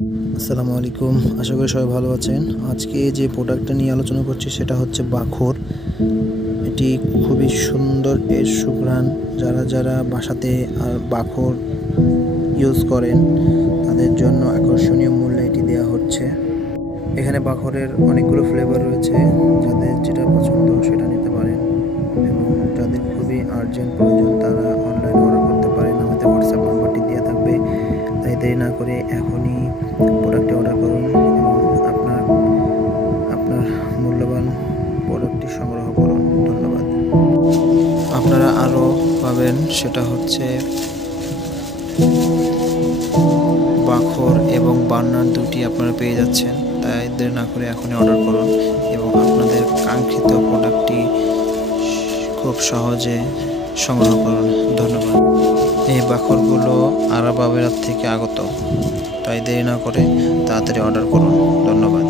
আসসালামু আলাইকুম, আশা করি সবাই ভালো আছেন। আজকে যে প্রোডাক্টটা নিয়ে আলোচনা করছি সেটা হচ্ছে বাখর। এটি খুবই সুন্দর এর সুঘ্রাণ। যারা বাসাতে আর বাখর ইউজ করেন তাদের জন্য আকর্ষণীয় মূল্যে এটি দেওয়া হচ্ছে। এখানে বাখরের অনেকগুলো ফ্লেভার রয়েছে, যাদের যেটা পছন্দ সেটা নিতে পারেন এবং যাদের খুবই আর্জেন্ট প্রয়োজন তারা অনলাইনে অর্ডার করতে পারেন। আমাদের হোয়াটসঅ্যাপ নাম্বারটি দেওয়া থাকবে, তাই দেরি না করে এখনই প্রোডাক্টটি অর্ডার করুন এবং আপনার আপনার মূল্যবান প্রোডাক্টটি সংগ্রহ করুন। ধন্যবাদ। আপনারা আরও পাবেন, সেটা হচ্ছে বাখর এবং বার্নার দুটি আপনারা পেয়ে যাচ্ছেন, তাই দেরি না করে এখনই অর্ডার করুন এবং আপনাদের কাঙ্ক্ষিত প্রোডাক্টটি খুব সহজে সংগ্রহ করুন। ধন্যবাদ। এই বাখরগুলো আরব আমিরাত থেকে আগত, তাই দেরি না করে তাড়াতাড়ি অর্ডার করুন। ধন্যবাদ।